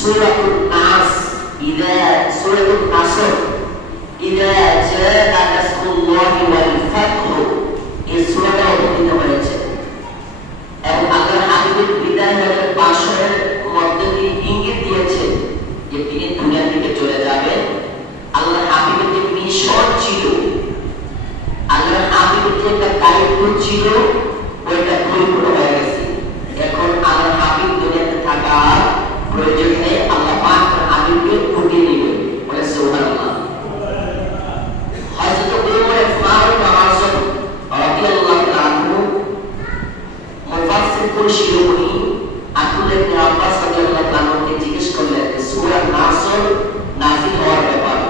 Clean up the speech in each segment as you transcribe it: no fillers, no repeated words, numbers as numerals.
সূরাতুন নাস, সূরাতুন নাসর, ইযা জাআ নাসরুল্লাহি ওয়াল ফাতহ, এই সূরাটা অবতীর্ণ হয়েছে। এবং আল্লাহর হাবিবের বিদায় হজের বাসরের মধ্যে দিয়ে ইঙ্গিত দিয়েছে যে তিনি দুনিয়া থেকে চলে যাবেন। আল্লাহর হাবিবের যে মিশন ছিল, আল্লাহর হাবিবের যে একটা দায়িত্ব ছিল, ওইটা পরিপূর্ণ হয়ে গেছে। এখন আল্লাহর হাবিব দুনিয়াতে থাকার প্রয়োজন নেই, আল্লাহ পাক তার হাবিবকে উঠিয়ে নেবেন। বলে সুবহানাল্লাহ। হযরত উমর ফারুক আযম রাদিয়াল্লাহু আনহু মুফাসসির কুরশিরুনি আব্দুল্লাহ ইবনে আব্বাস রাদিয়াল্লাহু আনহুকে জিজ্ঞেস করলেন যে সূরা নাসর নাযিল হওয়ার ব্যাপারে।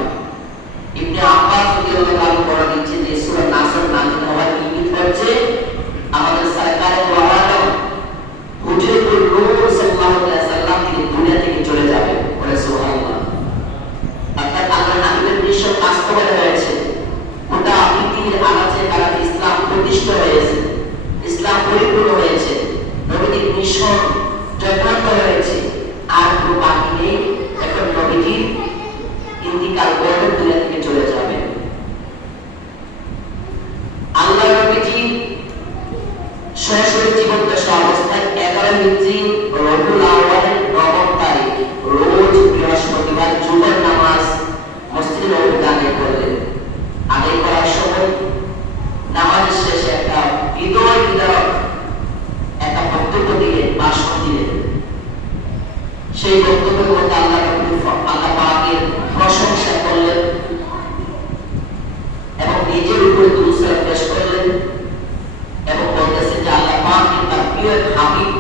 ইবনে আব্বাস রাদিয়াল্লাহু আনহু বলে দিচ্ছেন যে সূরা নাসর নাযিল হওয়ার ইঙ্গিত হচ্ছে আমাদের সরকারে দু আলম হুজুরুল নূর সাল্লাল্লাহু আলাইহি ওয়াসাল্লাম তিনি দুনিয়া থেকে চলে যাবেন। বলে সুবহানাল্লাহ। অর্থাৎ আল্লাহর হাবিবের মিশন বাস্তবায়ন হয়েছে। গোটা পৃথিবীর আনাচে কানাচে ইসলাম প্রতিষ্ঠা হয়েছে, ইসলাম পরিপূর্ণ হয়েছে, নবীর মিশন যথার্থ হয়েছে। আর কোনো বাকি নেই। এখন নবীজি ইন্তিকাল করবেন, দুনিয়া থেকে চলে যাবেন। আল্লাহ নবীজি সরাসরি জীবন দশা অবস্থায় 11 হিজরি রবিউল আউয়ালের 9 তারিখ রোজ বৃহস্পতিবার জুমার নামাজ মসজিদে নববীতে আদায় করলেন। আদায় করার সময় নামাজের শেষে একটা হৃদয় বিদারক একটা বক্তব্য দিলেন, ভাষণ দিলেন। সেই বক্তব্যের মধ্যে আল্লাহ পাকের প্রশংসা করলেন এবং নিজের উপরে দুরূদ সালাম পেশ করলেন এবং বলতেছেন যে আল্লাহ পাক তার প্রিয় হাবিব,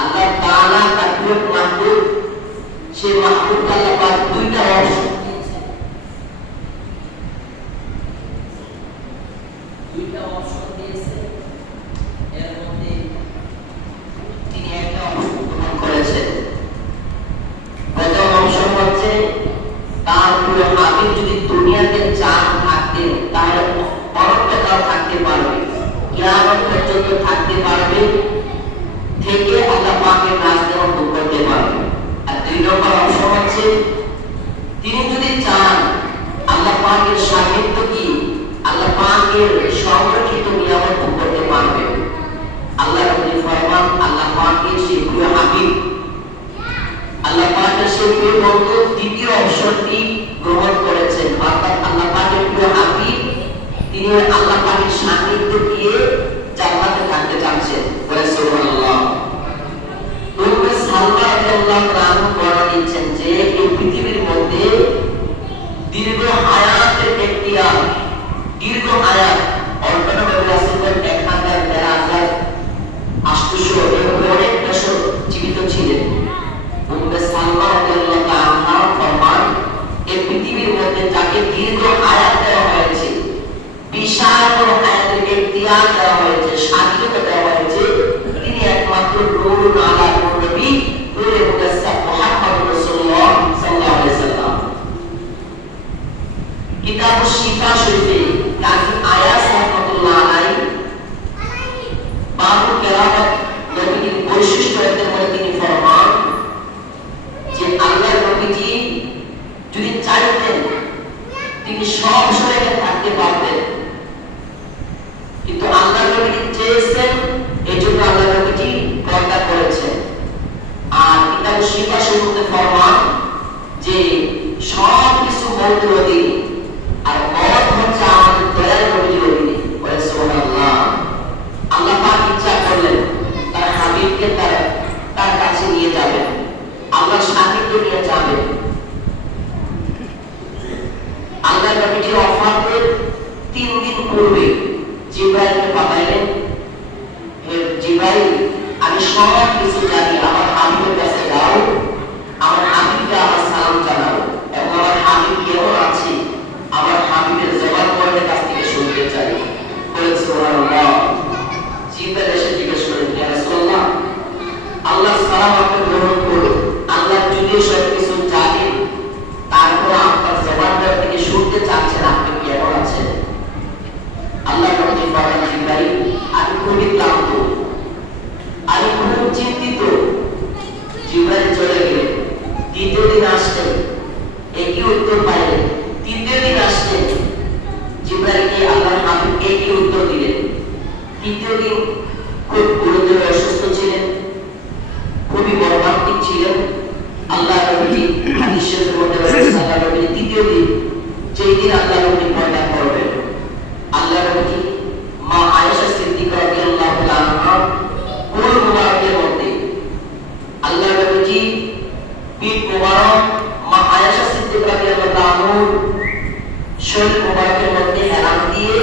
আল্লাহ তাআলা তার প্রিয় মাহবুব, সেই মাহবুবকে আল্লাহ পাক দুইটা অপশন দিয়েছেন। এর মধ্যে তিনি একটা অপশন গ্রহণ করেছেন। প্রথম অপশন হচ্ছে তার প্রিয় হাবিব যদি দুনিয়াতে চান থাকতেন তাহলে অনন্তকাল থাকতে পারবে, কিয়ামত পর্যন্ত থাকতে পারবে, থেকে আল্লাহ পাকের নাজ দেওয়া ভোগ করতে পারবে। আর 2 নম্বর অপশন হচ্ছে তিনি যদি চান আল্লাহ পাকের সান্নিধ্য কি আল্লাহ পাকের সংরক্ষিত নিয়ামত ভোগ করতে পারবে। আল্লাহ নবী ফরমান আল্লাহ পাকের সেই প্রিয় হাবিব, আল্লাহ পাকের সেই প্রিয় বন্ধু দ্বিতীয় অপশনটি গ্রহণ করেছেন। অর্থাৎ আল্লাহ পাকের প্রিয় হাবিব তিনি আল্লাহ পাকের সান্নিধ্য দিয়ে জান্নাতে থাকতে চাচ্ছেন। বলে সুবহানাল্লাহ। উম্মে সালমা রাদিয়াল্লাহু আনহা বর্ণনা দিচ্ছেন যে এই পৃথিবীর মধ্যে দীর্ঘ হায়াতের ইখতিয়ার, দীর্ঘ হায়াত অন্যান্য নবী রাসূলগণ 1000 800 এবং অনেক বছর জীবিত ছিলেন। উম্মে সালমা রাদিয়াল্লাহু আনহা ফরমান এই পৃথিবীর মধ্যে যাকে দীর্ঘ হায়াত দেওয়া হয়েছে, বিশাল বড় হায়াতের ইখতিয়ার দেওয়া হয়েছে, স্বাধীনতা দেওয়া হয়েছে, তিনি একমাত্র নূরুন আলা নূর নবী নূরে মুকাসসাম মুহাম্মদুর রাসূলুল্লাহ সাল্লাল্লাহু আলাইহি ওয়াসাল্লাম। কিতাবুশ শিফা শরীফে কাজী আয়াস রাহমাতুল্লাহ আলাইহি বাবু কেরামত নবীর বৈশিষ্ট্যের মধ্যে তিনি ফরমান যে আল্লাহর নবীজি যদি চাইতেন তিনি সব সময় থাকতে পারতেন, কিন্তু আল্লাহর নবীজি চেয়েছেন, এজন্য আল্লাহর নবীজি পর্দা করেছেন। আর কিতাবুশ শিফা শরীফে ফরমান যে সব কিছু মওতের অধীনে, আর মওত হচ্ছে আমাদের দয়ার নবীর অধীনে। বলে সুবহানাল্লাহ। আল্লাহ পাক ইচ্ছা করলেন তার হাবিবকে তার কাছে নিয়ে যাবেন, আল্লাহর সান্নিধ্য নিয়ে যাবেন। আল্লাহর নবীজির ওফাতের 3 দিন পূর্বে জিবরাইলকে পাঠাইলেন, হে জিবরাইল, আমি সব কিছু জানি, আমার হাবিবের কাছে যাও, আমার হাবিবকে আমার সালাম জানাও এবং আমার হাবিব কেমন আছে পিঠ মোবারক মা আয়েশা সিদ্দিকা রাদিয়াল্লাহু তাআলার শরীর মোবারকের মধ্যে এলান দিয়ে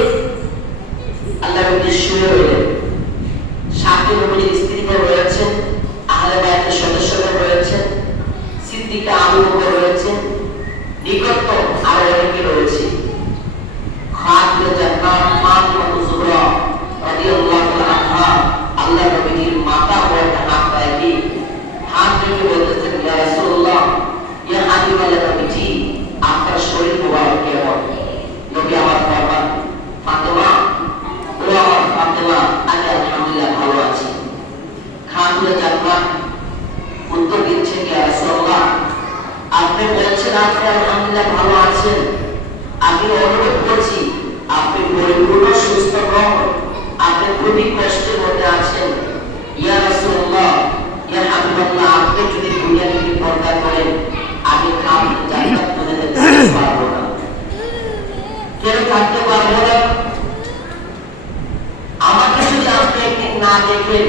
আল্লাহর উদ্দেশ্যে শুয়ে রইলেন। সাথে নবীর স্ত্রীগণ রয়েছেন, আহলে বায়তের সদস্যগণ রয়েছেন, সিদ্দিকা আবু বকর রয়েছেন, নিকটতম আরো অনেকে রয়েছে। খাদিজা জান্নাত ফাতিমা যুহরা রাদিয়াল্লাহু আনহা আল্লাহর নবীর মাতা হয়ে হাত রাখি হাত রেখে বলতেছেন, ইয়া রাসূলুল্লাহ, ইয়া হাবিবাল্লাহ নবীজি, আপনার শরীর মোবারক কেমন? নবী আমার ফরমান, ফাতেমা, ও আমার ফাতেমা, আমি আলহামদুলিল্লাহ ভালো আছি। খাদিজা জান্নাত উত্তর দিচ্ছেন, ইয়া রাসূলুল্লাহ, আপনি বলছেন আপনি আলহামদুলিল্লাহ ভালো আছেন, আমি অনুভব করছি আপনি পরিপূর্ণ সুস্থ নন, আপনি খুবই কষ্টের মধ্যে আছেন। ইয়া রাসূলুল্লাহ, ইয়া হাবিবাল্লাহ, আপনি যদি দুনিয়া থেকে পর্দা করেন আমি খাদিজা জান্নাত মনে যেতে পারবো না। কেন থাকতে পারবো না? আমাকে যদি আপনি একদিন না দেখেন,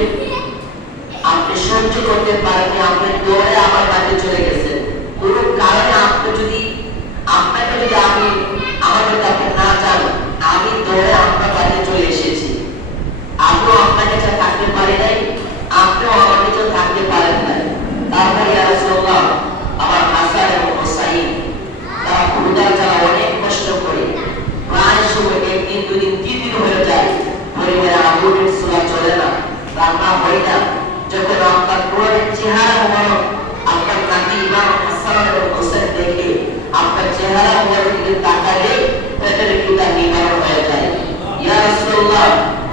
আপনি সহ্য করতে পারেন, আপনি দৌড়ে আমার কাছে চলে গেছেন, কোন কারণে আপনি যদি আপনাকে যদি আমি আমাদের কাছে না যান, আমি দৌড়ে আপনার কাছে চলে এসেছি, আমিও আপনার কাছে থাকতে পারি নাই, আপনিও আমার কাছে থাকতে পারেন নাই। তারপরে ইয়া রাসূলুল্লাহ, আমার হাসান এবং হুসাইন তারা ক্ষুধার জ্বালা অনেক কষ্ট করে প্রায় সময় একদিন দুদিন তিন দিন হয়ে যায়, পরিবারে আগুনের চুলা চলে না, রান্না হয় না। যখন আপনার পুরোনো চেহারা মোবারক আপনার নাতি ইমাম হাসান এবং হোসেন দেখে আপনার চেহারা মোবারক দিকে তাকালে পেটের খিদা নিবারণ হয়ে যায়। ইয়া রাসূলুল্লাহ,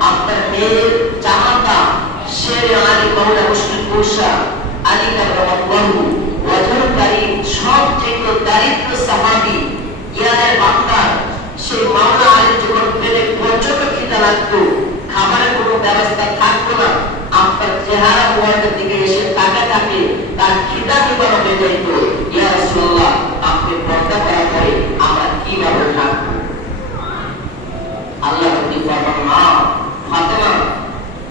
আপনার মেয়ের জামাতা শেরে আলী মাওলা মুশকিল কুশা আলী কাররামাল্লাহু ওয়াজহুল কারীম সবচেয়ে দারিদ্র সাহাবী ইয়ার বান্দা সেই মাওলা আলী যখন পেটে প্রচন্ড খিদা লাগতো, খাবারের কোনো ব্যবস্থা থাকতো না, আপনার চেহারা মোবারকের দিকে এসে তাকাতে তার খিদা নিবারণ হয়ে যেত। ইয়া রাসূলুল্লাহ, আপনি পর্দা করার পরে আমরা কিভাবে থাকবো? আল্লাহ নবী ফরমান, মা ফাতেমা,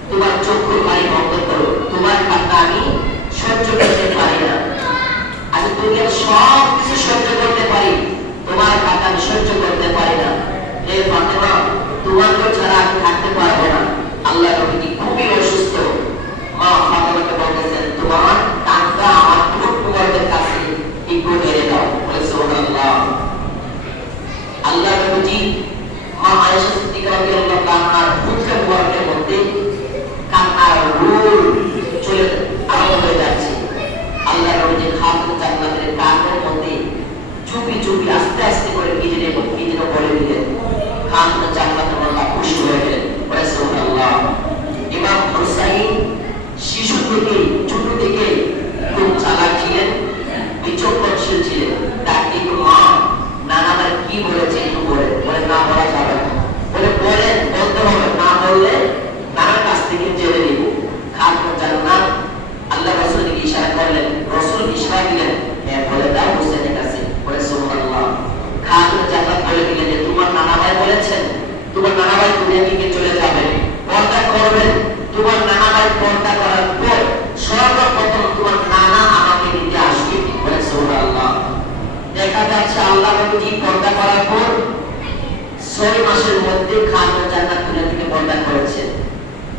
তোমার চক্ষু পানি বন্ধ করো, তোমার কান্না আমি সহ্য করতে পারি না। আমি দুনিয়ার সব কিছু সহ্য করতে পারি, তোমার কান্না আমি সহ্য করতে পারি না। হে ফাতেমা, তোমার তো ছাড়া আমি থাকতে পারবো না। আল্লাহ নবী খুবই অসুস্থ। মা ফাতেমাকে বলতেছেন, তোমার কান্না আমার তোমাদের কাছে একটু এনে দাও। বলে সুবহানাল্লাহ। আল্লাহ নবী মা আয়েশা সিদ্দিকা রাদিয়াল্লাহু তাআলার পুত্র মুবারকের মধ্যে কান্নার রোল চলে আরম্ভ হয়ে যাচ্ছে। আল্লাহ নবী খাদিজা জান্নাতের কানের মধ্যে চুপি চুপি আস্তে আস্তে করে নিজের বলে দিলেন। খাদিজা জান্নাতের আল্লাহ খুশি হয়ে গেলেন। বলে সুবহানাল্লাহ। ইমাম হুসাইন শিশু থেকে ছোট থেকে খুব চালাক ছিলেন, বিচক্ষণশীল ছিলেন। তার কিন্তু মা নানা ভাই কি বলেছে একটু বলে না বলা যাবে না, বলে বলতে হবে, না বললে নানার কাছ থেকে জেনে নিব। খাদিজা জান্নাত আল্লাহ রাসূলকে ইশারা করলেন, রাসূল ইশারা দিলেন, হ্যাঁ বলে দাও হুসাইনের কাছে। বলে সুবহানাল্লাহ। খাদিজা জান্নাত বলে দিলেন যে তোমার নানা ভাই বলেছেন তোমার নানা ভাই দুনিয়া থেকে চলে যাবে, পর্দা করবেন। তোমার নানা ভাই পর্দা করার পর সর্বপ্রথম তোমার নানা আমাকে নিতে আসবে। বলে সুবহানাল্লাহ। দেখা যাচ্ছে আল্লাহ নবী পর্দা করার পর 6 মাসের মধ্যে খাদিজা জান্নাত দুনিয়া থেকে পর্দা করেছেন।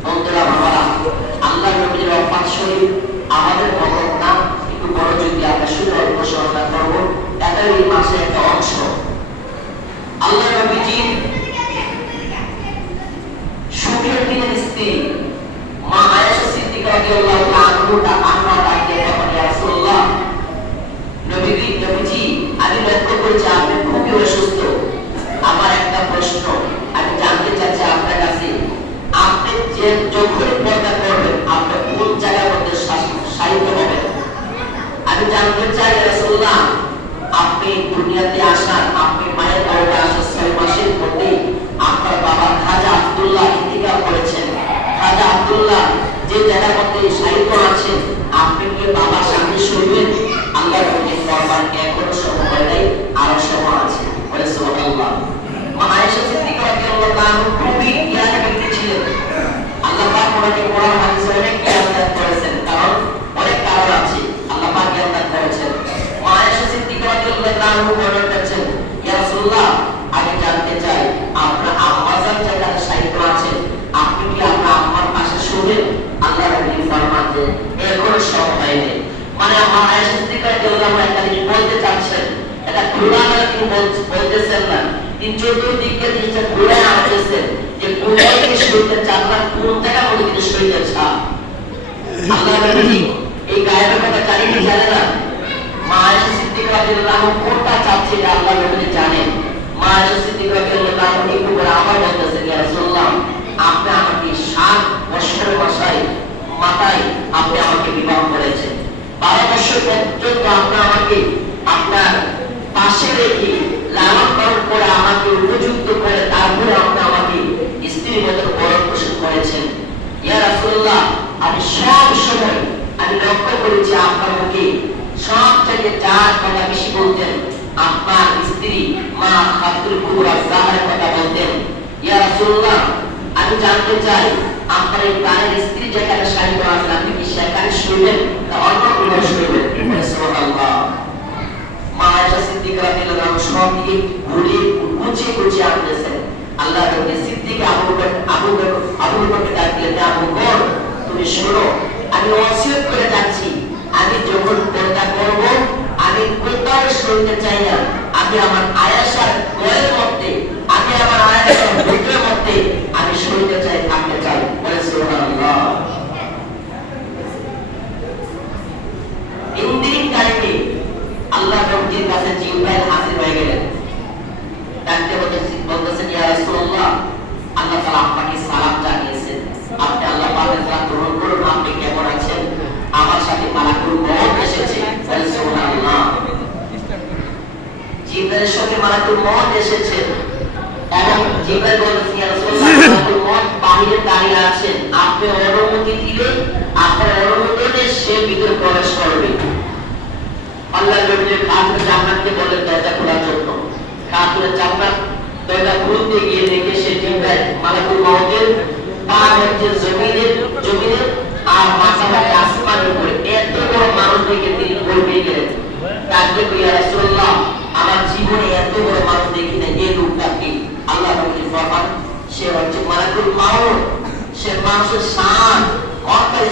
বন্ধুরা বাবারা, আল্লাহ নবীর ওয়াফাত শরীফ আমাদের মহৎ না, একটু বড় যদি আমরা শুধু অল্প স্মরণ করব, এটা এই মাসে একটা অংশ। আল্লাহ নবীজি সুখের দিনের স্ত্রী মা আয়েশা সিদ্দিকা রাদিয়াল্লাহু আনহা তাকে বলেন, ইয়া রাসূলুল্লাহ, নবীজি আমি লক্ষ্য করেছি আপনি খুবই অসুস্থ। আমার একটা প্রশ্ন আমি জানতে চাচ্ছি আপনার কাছে, আপনি যে যখন পর্দা করবেন আপনি কোন জায়গার মধ্যে শায়িত হবেন? আমি জানতে চাই ইয়া রাসূলুল্লাহ, আপনি দুনিয়াতে আসার, আপনি মায়ের গর্ভে আসার 6 মাসের মধ্যে আপনার বাবা খাজা আব্দুল্লাহ ইন্তিকাল করেছেন। খাজা আব্দুল্লাহ যে জায়গার মধ্যে শায়িত আছেন, আপনি কি বাবার সামনে শুনবেন? আল্লাহ নবী ফরমান, এখনো সময় হয় নাই, আরো সময় আছে। বলে সুবহানাল্লাহ। মা আয়েশা সিদ্দিকা রাদিয়াল্লাহু তাআলা খুবই জ্ঞানী ব্যক্তি ছিলেন। আল্লাহ পাক কোরআনে হাদিসে অনেক জ্ঞান দান করেছেন, কারণ অনেক কারণ আছে আল্লাহ পাক জ্ঞান দান করেছেন। রাদিয়াল্লাহু আনহু বর্ণনা করেছেন, ইয়া রাসূলুল্লাহ, আমি জানতে চাই আপনার আম্মা জান যেখানে শায়িত আছেন, আপনি কি আপনার আম্মার পাশে শুবেন? আল্লাহ নবী ফরমান যে এখন সময় নেই। মানে আমার আয়েশা সিদ্দিকা রাদিয়াল্লাহু আনহা তিনি বলতে চাচ্ছেন, এটা কোরআনে তিনি বলতেছেন না, তিনি চতুর্দিকে জিনিসটা ঘুরে আনতেছেন যে কোথায় কি শুইতে চান না, কোন জায়গা বলে তিনি শুইতে চান। আল্লাহ নবী এই গায়েবের কথা জানি কি জানে না? মা আয়েশা সিদ্দিকা রাদিয়াল্লাহু আনহা কোনটা চাচ্ছে এটা আল্লাহ নবী জানেন। মা আয়েশা সিদ্দিকা রাদিয়াল্লাহু আনহা একটু করে আবার বলতেছেন, ইয়া রাসূলুল্লাহ, আপনি আমাকে 7 বছরের মাথায় আপনি আমাকে বিবাহ করেছেন, 12 বছর পর্যন্ত আপনি আমাকে আপনার পাশে রেখে লালন পালন করে আমাকে উপযুক্ত করে তারপরে আপনি আমাকে স্ত্রীর মতো বরণ পোষণ করেছেন। ইয়া রাসূলুল্লাহ, আমি সব সময় আমি লক্ষ্য করেছি আপনার মুখে সব থেকে যার কথা বেশি বলতেন আপনার স্ত্রী মা খাতুল কুবরা জাহরার কথা বলতেন। ইয়া রাসূলুল্লাহ, আমি জানতে চাই আপনার এই প্রাণের স্ত্রী যেখানে শায়িত আছেন আপনি কি সেখানে শুইবেন না অন্য কোথাও শুইবেন? সুবহানাল্লাহ। মা আয়েশা সিদ্দিকা রাদিয়াল্লাহু আনহা সব দিকে ঘুরিয়ে গুছিয়ে আনতেছেন। আল্লাহ নবী সিদ্দিক আবু বকরকে ডাক দিলেন, আবু বকর, তুমি শোনো, আমি ওসিয়ত করে যাচ্ছি, আমি যখন পর্দা করব আমি কোথাও শুনতে চাই না, আমি আমার আয়েশার ঘরের মধ্যে, আমি আমার আয়েশার বুকের মধ্যে আমি শুনতে চাই, থাকতে চাই। বলে সুবহানাল্লাহ। ইন্দ্রিক কারণে আল্লাহ নবীর কাছে জিবরাইল হাজির হয়ে গেলেন। ডাকতে বলতেছেন, ইয়া রাসূলুল্লাহ, আল্লাহ তাআলা আপনাকে সালাম জানিয়েছেন, আপনি আল্লাহ পাকের সালাম গ্রহণ করুন, আপনি কেমন আছেন? আমার সাথে মালাকুল মউত এসেছে। সুবহানাল্লাহ। জিবরাইলের সঙ্গে মালাকুল মউত এসেছে এবং জিবরাইল বলতেছেন, ইয়া রাসূলুল্লাহ, মালাকুল মউত বাইরে দাঁড়িয়ে আছেন, আপনি অনুমতি দিলে আপনার অনুমোদনে সে ভিতরে প্রবেশ করবে। আল্লাহ নবী কাফির জান্নাতকে বলেন দরজা খোলার জন্য। কাফির জান্নাত দরজা খুলতে গিয়ে দেখে সে জিবরাইল মালাকুল মউতের পা হচ্ছে জমিনে আর মাথা হচ্ছে আসমানের উপরে। এত বড় মানুষ দেখে তিনি ভয় পেয়ে গেলেন। তাকে ইয়া রাসূলুল্লাহ, আমার জীবনে এত বড় মানুষ দেখি না, এই লোকটা কি? আল্লাহ নবী ফরমান, সে হচ্ছে মালাকুল মউত, সে মানুষের শান অর্থাৎ